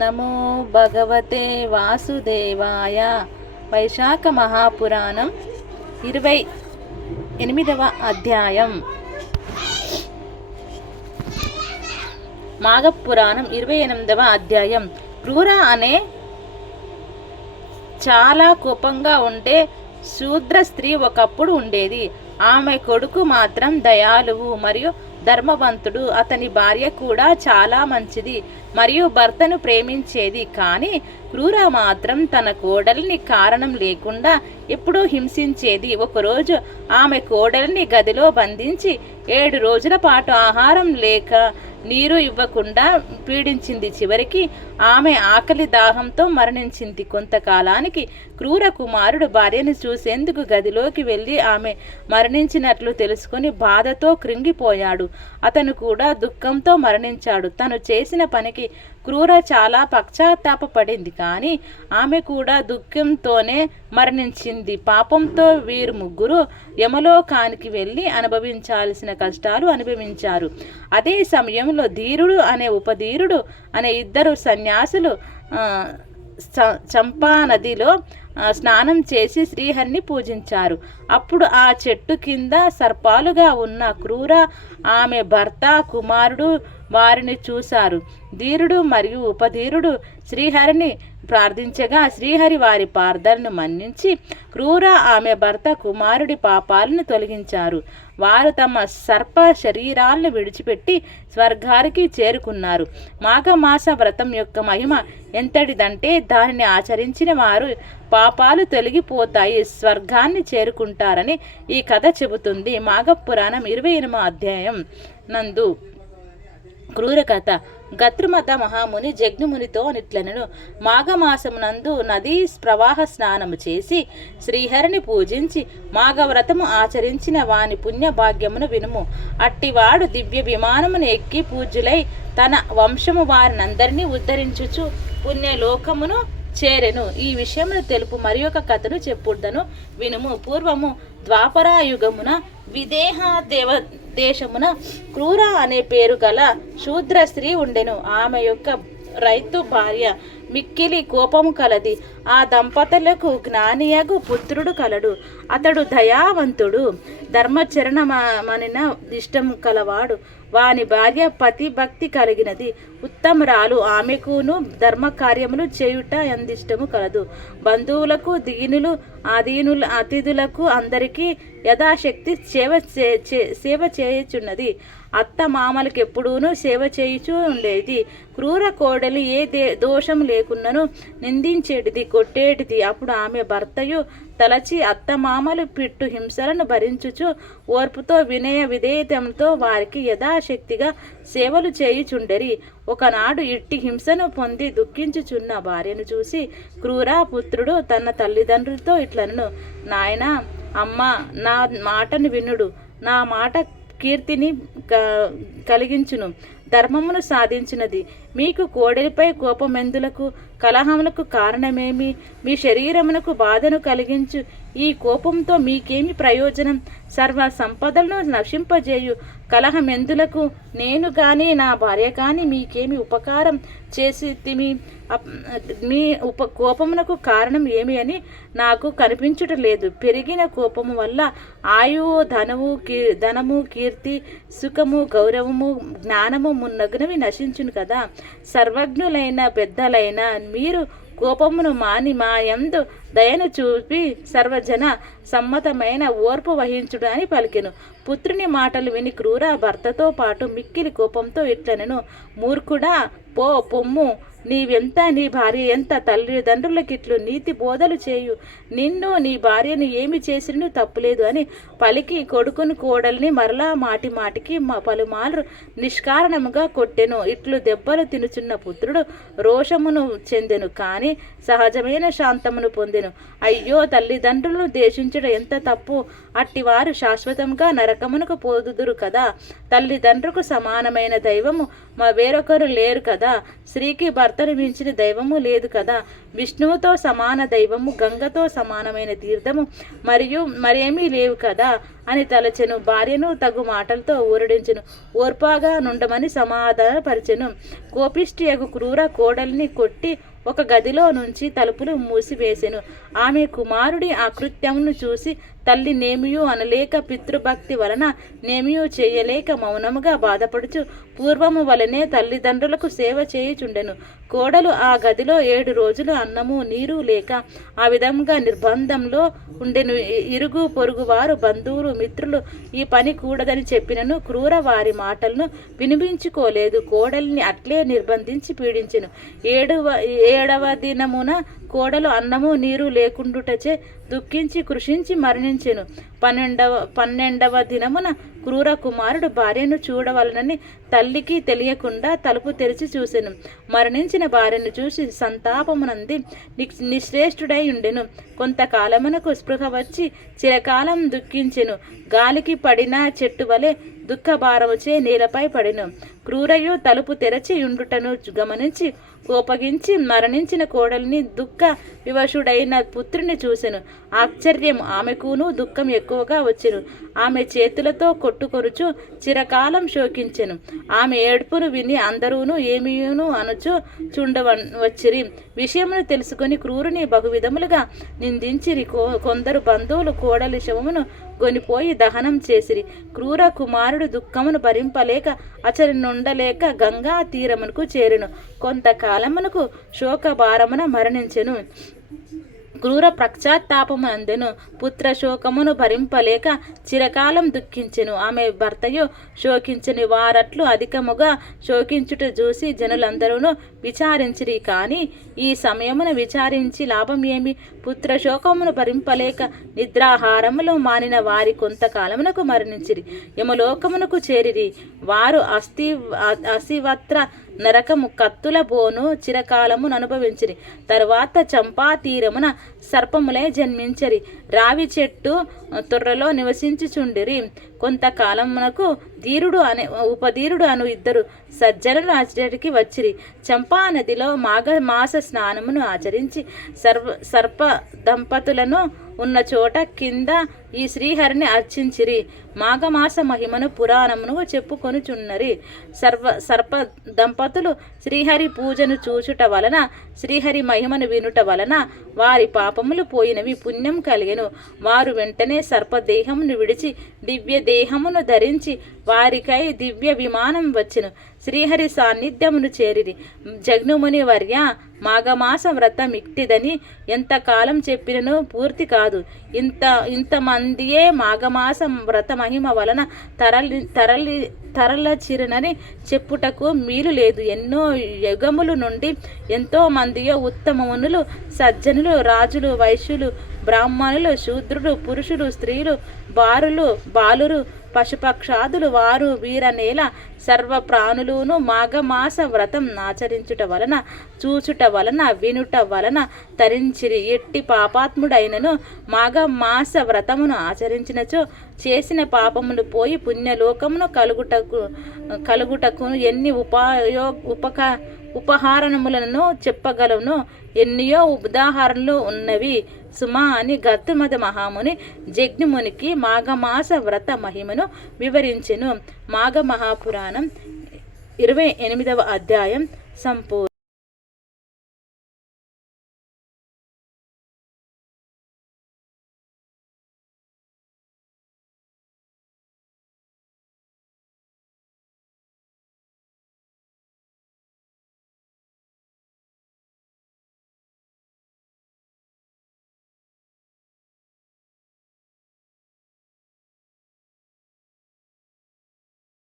నమో భగవతే వాసుదేవాయ. వైశాఖ మహాపురాణం 28వ అధ్యాయం. మాఘపురాణం 28వ అధ్యాయం. క్రూర అనే చాలా కోపంగా ఉండే శూద్ర స్త్రీ ఒకప్పుడు ఉండేది. ఆమె కొడుకు మాత్రం దయాళువు మరియు ధర్మవంతుడు. అతని భార్య కూడా చాలా మంచిది మరియు భర్తను ప్రేమించేది. కానీ క్రూర మాత్రం తన కోడలిని కారణం లేకుండా ఎప్పుడూ హింసించేది. ఒకరోజు ఆమె కోడలిని గదిలో బంధించి 7 రోజుల పాటు ఆహారం లేక నీరు ఇవ్వకుండా పీడించింది. చివరికి ఆమె ఆకలి దాహంతో మరణించింది. కొంతకాలానికి క్రూర కుమారుడు భార్యను చూసేందుకు గదిలోకి వెళ్ళి ఆమె మరణించినట్లు తెలుసుకొని బాధతో కృంగిపోయాడు. అతను కూడా దుఃఖంతో మరణించాడు. తను చేసిన పనికి క్రూర చాలా పశ్చాత్తాపపడింది. కానీ ఆమె కూడా దుఃఖంతోనే మరణించింది. పాపంతో వీరు ముగ్గురు యమలోకానికి వెళ్ళి అనుభవించాల్సిన కష్టాలు అనుభవించారు. అదే సమయంలో ధీరుడు అనే ఉపధీరుడు అనే 2 సన్యాసులు చంపా నదిలో స్నానం చేసి శ్రీహరిని పూజించారు. అప్పుడు ఆ చెట్టు కింద సర్పాలుగా ఉన్న క్రూర, ఆమె భర్త, కుమారుడు వారిని చూశారు. ధీరుడు మరియు ఉపధీరుడు శ్రీహరిని ప్రార్థించగా శ్రీహరి వారి ప్రార్థనను మన్నించి క్రూర, ఆమె భర్త, కుమారుడి పాపాలను తొలగించారు. వారు తమ సర్ప శరీరాలను విడిచిపెట్టి స్వర్గానికి చేరుకున్నారు. మాఘమాస వ్రతం యొక్క మహిమ ఎంతటిదంటే దానిని ఆచరించిన వారు పాపాలు తొలగిపోతాయి, స్వర్గాన్ని చేరుకుంటారని ఈ కథ చెబుతుంది. మాఘపురాణం 28వ అధ్యాయం నందు క్రూర కథ. గత్రుమత మహాముని జగ్నుమునితో నిట్లనను. మాఘమాసమునందు నదీ ప్రవాహ స్నానము చేసి శ్రీహరిని పూజించి మాఘవ్రతము ఆచరించిన వాని పుణ్యభాగ్యమును వినుము. అట్టివాడు దివ్య విమానమును ఎక్కి పూజ్యులై తన వంశము వారినందరినీ ఉద్ధరించుచు పుణ్యలోకమును చేరెను. ఈ విషయమును తెలుపు మరి ఒక కథను చెప్పుడను వినుము. పూర్వము ద్వాపరాయుగమున విదేహ దేశమున క్రూర అనే పేరు గల శూద్ర స్త్రీ ఉండెను. ఆమె యొక్క రైతు భార్య మిక్కిలి కోపము కలది. ఆ దంపతులకు జ్ఞానియగు పుత్రుడు కలడు. అతడు దయావంతుడు, ధర్మచరణమనిన ఇష్టం కలవాడు. వాని భార్య పతిభక్తి కలిగినది, ఉత్తమరాలు. ఆమెకును ధర్మ కార్యములు చేయుట ఎందిష్టము కలదు. బంధువులకు, దీనులు, అతిథులకు అందరికీ యథాశక్తి సేవ చేయుచున్నది. అత్త మామలకు ఎప్పుడూనూ సేవ చేయుచూ ఉండేది. క్రూర కోడలి ఏ దోషం లేకున్నను నిందించేటిది, కొట్టేటిది. అప్పుడు ఆమె భర్తయు తలచి అత్తమామలు పిట్టు హింసలను భరించుచు ఓర్పుతో వినయ విధేయతంతో వారికి యథాశక్తిగా సేవలు చేయుచుండెరి. ఒకనాడు ఇట్టి హింసను పొంది దుఃఖించుచున్న భార్యను చూసి క్రూర పుత్రుడు తన తల్లిదండ్రులతో ఇట్లనను. నాయనా, అమ్మ, నా మాటను వినుడు. నా మాట కీర్తిని కలిగించును, ధర్మమును సాధించినది. మీకు కోడలిపై కోపమెందులకు, కలహములకు కారణమేమి? మీ శరీరమునకు బాధను కలిగించు ఈ కోపంతో మీకేమి ప్రయోజనం? సర్వ సంపదలను నశింపజేయు కలహమెందులకు? నేను కానీ నా భార్య కానీ మీకేమి ఉపకారం చేసి మీ కోపమునకు కారణం ఏమి అని నాకు కనిపించుటలేదు. పెరిగిన కోపము వల్ల ఆయువు, ధనము, కీర్తి, సుఖము, గౌరవము, జ్ఞానము మున్నగునవి నశించును కదా. సర్వజ్ఞులైన పెద్దలైన మీరు కోపమును మాని మా యందు దయను చూపి సర్వజన సమ్మతమైన ఓర్పు వహించుడు అని పలికెను. పుత్రుని మాటలు విని క్రూర భర్తతో పాటు మిక్కిలి కోపంతో ఇట్లనెను. మూర్ఖుడా, పొమ్ము. నీవెంత, నీ భార్య ఎంత? తల్లిదండ్రులకిట్లు నీతి బోధలు చేయు. నిన్ను నీ భార్యను ఏమి చేసినను తప్పులేదు అని పలికి కొడుకుని కోడల్ని మరలా మాటికి పలుమార్లు నిష్కారణముగా కొట్టెను. ఇట్లు దెబ్బలు తినుచున్న పుత్రుడు రోషమును చెందెను, కానీ సహజమైన శాంతమును పొందెను. అయ్యో, తల్లిదండ్రులను దేశించడం ఎంత తప్పు! అట్టివారు శాశ్వతంగా నరకమునకు పోదుదురు కదా. తల్లిదండ్రులకు సమానమైన దైవము వేరొకరు లేరు కదా. స్త్రీకి భర్త భర్తను మించిన దైవము లేదు కదా, విష్ణువుతో సమాన దైవము, గంగతో సమానమైన తీర్థము మరియు మరేమీ లేవు కదా అని తలచెను. భార్యను తగు మాటలతో ఊరడించెను, ఓర్పాగా నుండమని సమాధానపరిచెను. కోపిష్టియగు క్రూర కోడల్ని కొట్టి ఒక గదిలో నుంచి తలుపులు మూసివేసెను. ఆమె కుమారుడి ఆకృత్యమును చూసి తల్లి నేమియూ అనలేక, పితృభక్తి వలన నేమియూ చేయలేక మౌనముగా బాధపడుచు పూర్వము వలనే తల్లిదండ్రులకు సేవ చేయుచుండెను. కోడలు ఆ గదిలో 7 రోజులు అన్నము నీరు లేక ఆ విధంగా నిర్బంధంలో ఉండెను. ఇరుగు పొరుగు వారు, బంధువులు, మిత్రులు ఈ పని కూడదని చెప్పినను క్రూర వారి మాటలను వినిపించుకోలేదు. కోడలిని అట్లే నిర్బంధించి పీడించెను. ఏడవ దినమున కోడలు అన్నము నీరు లేకుండుటచే దుఃఖించి కృషించి మరణించెను. 12వ దినమున క్రూర కుమారుడు భార్యను చూడవలనని తల్లికి తెలియకుండా తలుపు తెరిచి చూసెను. మరణించిన భార్యను చూసి సంతాపమునంది నిశ్రేష్ఠుడై ఉండెను. కొంతకాలమునకు స్పృహ వచ్చి చిరకాలం దుఃఖించెను. గాలికి పడిన చెట్టు వలె దుఃఖభారముచే నేలపై పడెను. క్రూరయు తలుపు తెరచి ఉండుటను గమనించి కోపగించి మరణించిన కోడలిని దుఃఖ వివశుడైన పుత్రుని చూసెను. ఆశ్చర్యం ఆమెకును దుఃఖం ఎక్కువగా వచ్చెను. ఆమె చేతులతో కొట్టుకొనుచు చిరకాలం శోకించెను. ఆమె ఏడ్పును విని అందరూను ఏమీయును అనుచు వచ్చిరి. విషయమును తెలుసుకొని క్రూరుని బహువిధములుగా నిందించిరి. కొందరు బంధువులు కోడలి శవమును గొనిపోయి దహనం చేసిరి. క్రూర కుమారుడు దుఃఖమును భరింపలేక అచరి నుండలేక గంగా తీరమునకు చేరెను. కొంతకాలమునకు శోకభారమున మరణించెను. క్రూర పశ్చాత్తాపము అందెను. పుత్ర శోకమును భరింపలేక చిరకాలం దుఃఖించెను. ఆమె భర్తయు శోకించని వారట్లు అధికముగా శోకించుట చూసి జనులందరూ విచారించిరి. కానీ ఈ సమయమున విచారించి లాభం ఏమి? పుత్ర శోకమును భరింపలేక నిద్రాహారములు మానిన వారి కొంతకాలమునకు మరణించిరి. యమలోకమునకు చేరిరి. వారు అసివత్ర నరకము కత్తుల బోను చిరకాలమును అనుభవించిరి. తరువాత చంపా తీరమున సర్పములే జన్మించరి. రావి చెట్టు తొర్రలో నివసించుచుండిరి. కొంతకాలమునకు ధీరుడు ఉపధీరుడు అను 2 సజ్జనులు అచ్చటికి వచ్చిరి. చంపా నదిలో మాఘమాస స్నానమును ఆచరించి సర్ప దంపతులను ఉన్న చోట కింద ఈ శ్రీహరిని అర్చించిరి. మాఘమాస మహిమను పురాణమును చెప్పుకొనుచున్నరి. సర్ప దంపతులు శ్రీహరి పూజను చూచుట వలన, శ్రీహరి మహిమను వినుట వలన వారి పాపములు పోయినవి, పుణ్యం కలిగెను. వారు వెంటనే సర్పదేహమును విడిచి దివ్య దేహమును ధరించి వారికై దివ్య విమానం వచ్చెను. శ్రీహరి సాన్నిధ్యమును చేరిరి. జగ్నుముని వర్య, మాఘమాస వ్రతం ఇట్టిదని ఎంతకాలం చెప్పినను పూర్తి కాదు. ఇంతమందియే మాఘమాస వ్రత మహిమ వలన తరలచిరనని చెప్పుటకు మీలు లేదు. ఎన్నో యుగముల నుండి ఎంతో మందియో ఉత్తమమునులు, సజ్జనులు, రాజులు, వైశ్యులు, బ్రాహ్మణులు, శూద్రులు, పురుషులు, స్త్రీలు, బాలురు, పశుపక్షాదులు వారు వీరనేల సర్వ ప్రాణులును మాఘమాస వ్రతం ఆచరించుట వలన, చూచుట వలన, వినుట వలన తరించిరి. ఎట్టి పాపాత్ముడైనను మాఘమాస వ్రతమును ఆచరించినచో చేసిన పాపములు పోయి పుణ్యలోకమును కలుగుటకు ఎన్ని ఉపహారములను చెప్పగలను. ఎన్నియో ఉదాహరణలు ఉన్నవి సుమా అని గర్తుమద మహాముని జగ్నిమునికి మాఘమాస వ్రత మహిమను వివరించెను. మాఘ మహాపురాణం 28వ అధ్యాయం సంపూర్ణ.